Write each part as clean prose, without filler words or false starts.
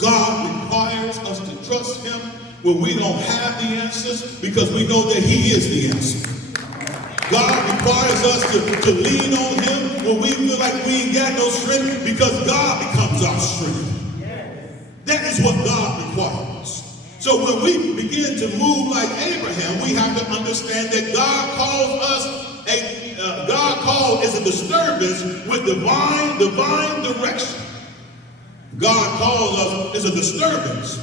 God requires us to trust him when we don't have the answers, because we know that he is the answer. God requires us to lean on him when we feel like we ain't got no strength, because God becomes our strength. That is what God requires. So when we begin to move like Abraham, we have to understand that God calls us God called is a disturbance with divine direction. God calls us is a disturbance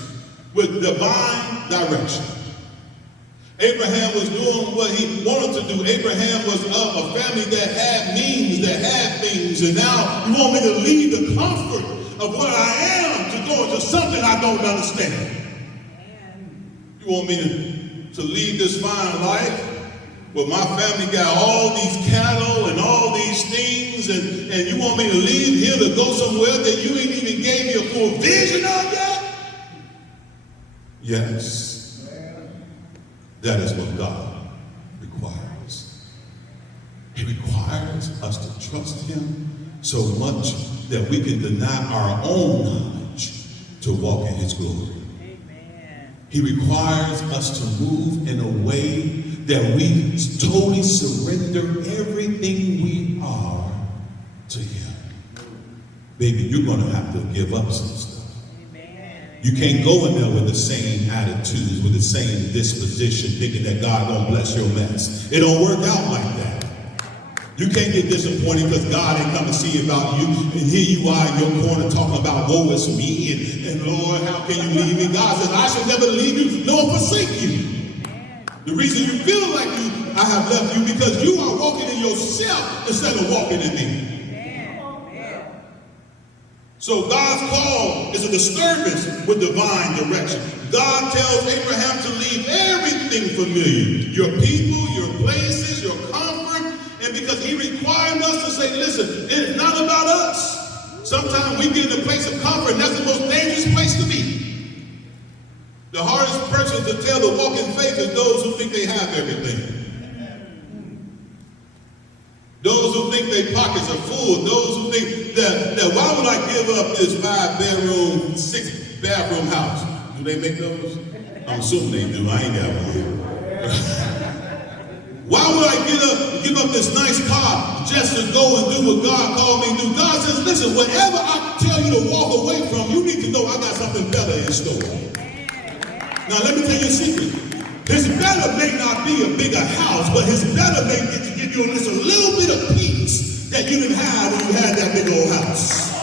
with divine direction. Abraham was doing what he wanted to do. Abraham was of a family that had means, that had things, and now you want me to leave the comfort of where I am to go into something I don't understand. You want me to leave this fine life where my family got all these cattle and all these things, and you want me to leave here to go somewhere that you ain't even gave me a full vision of yet? Yes. That is what God requires. He requires us to trust him so much that we can deny our own knowledge to walk in his glory. He requires us to move in a way that we totally surrender everything we are to him. Baby, you're going to have to give up some stuff. You can't go in there with the same attitudes, with the same disposition, thinking that God don't bless your mess. It don't work out like that. You can't get disappointed because God ain't come to see about you, and here you are in your corner talking about woe is me, and Lord, how can you leave me? God says, I shall never leave you nor forsake you. The reason you feel like I have left you because you are walking in yourself instead of walking in me. So God's call is a disturbance with divine direction. God tells Abraham to leave everything familiar, your people, your places, your comfort, and because he required us to say, listen, it's not about us. Sometimes we get in a place of comfort, and that's the most dangerous place to be. The hardest person to tell to walk in faith is those who think they have everything. Those who think their pockets are full. Those who think that why would I give up this 5-bedroom, 6-bathroom house? Do they make those? I'm assuming they do. I ain't got one. Why would I give up this nice car just to go and do what God called me to do? God says, listen, whatever I tell you to walk away from, you need to know I got something better in store. Now let me tell you a secret. His better may not be a bigger house, but his better may get to give you just a little bit of peace that you didn't have when you had that big old house.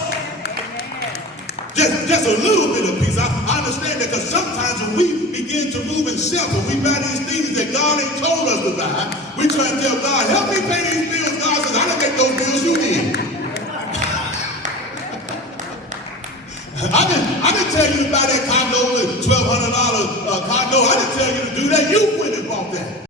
Just a little bit of peace. I understand that because sometimes when we begin to move in self and we buy these things that God ain't told us to buy, we try to tell God, help me pay these bills. God says, I didn't make those bills, you did. I didn't tell you to buy that condo, $1,200 condo. I didn't tell you to do that. You went and bought that.